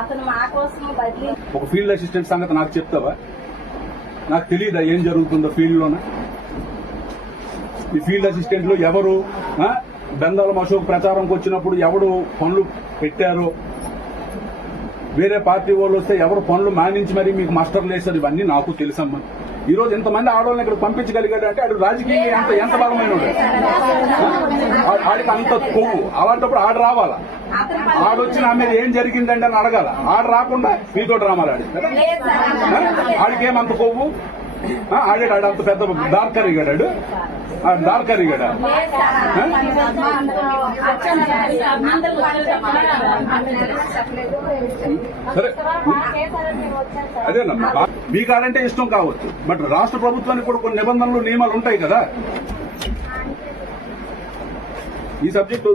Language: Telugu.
అతను మా కోసం బదిలీ. ఒక ఫీల్డ్ అసిస్టెంట్ సంగతి నాకు చెప్తావా? నాకు తెలియదా ఏం జరుగుతుందో ఫీల్డ్ లోన? ఈ ఫీల్డ్ అసిస్టెంట్లు ఎవరు? బెందాలం అశోక్ ప్రచారంకి వచ్చినప్పుడు ఎవడు పనులు పెట్టారో, వేరే పార్టీ వాళ్ళు వస్తే ఎవరు పనులు మానించి మరి మీకు మాస్టర్లు వేశారు, ఇవన్నీ నాకు తెలుసమ్మా. ఈ రోజు ఇంతమంది ఆడవాళ్ళని ఇక్కడ పంపించగలిగాడు అంటే అటు రాజకీయంగా ఎంత బలమైన ఆడికి అంత కొవ్వు. అలాంటప్పుడు ఆడ రావాలా? ఆడొచ్చి నా మీద ఏం జరిగిందండి అని అడగాల. ఆడ రాకుండా మీతో డ్రామాలు ఆడి ఆడికేమంత కొవ్వు? ఆడాడు అంత పెద్ద దార్కరిగాడాడు. దార్కరిగాడా? సరే, అదేనమ్మా. మీ కాడంటే ఇష్టం కావచ్చు, బట్ రాష్ట్ర ప్రభుత్వానికి కూడా కొన్ని నిబంధనలు నియమాలు ఉంటాయి కదా. ఈ సబ్జెక్ట్